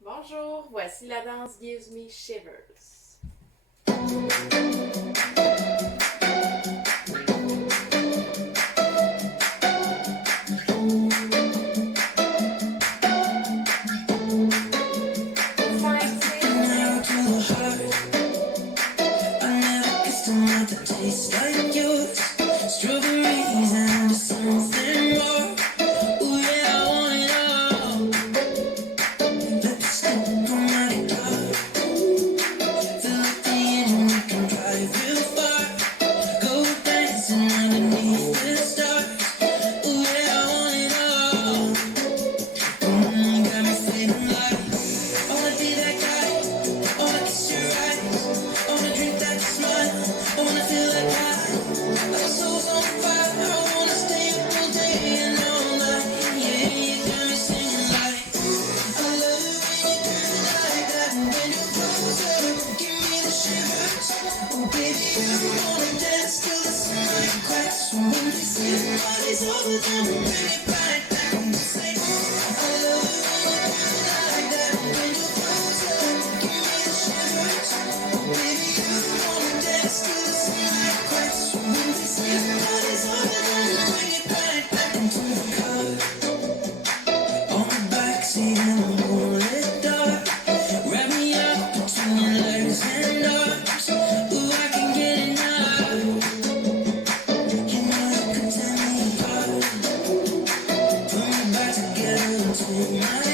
Bonjour, voici la danse Gives Me Shivers. Tastes like yours, strawberries and something more. Ooh yeah, I want it all. Lipstick on my guitar, fill up the engine, we can drive real far. Go dancing underneath the stars. Ooh yeah, I want it all. Got me feeling like I wanna be that guy. I wanna kiss your eyes. I wanna drink that smile. I wanna feel like our souls on fire. I wanna stay up all day and all night. Yeah, you got me singing like I love it when you do it like that. And when you're closer, give me the shivers. Oh baby, you wanna dance till the sunlight cracks. When we see the party's over, then we bring it right back. And we say I love it when you do it like that. And when you're closer, give me the shivers. Oh baby, you wanna dance till the sunlight cracks. When we see the party's over, then we bring it right back into the car. On the backseat in the moonlit dark, wrap me up between your legs and arms. Ooh, I can get enough. You know you can tear me apart. Put me back together into my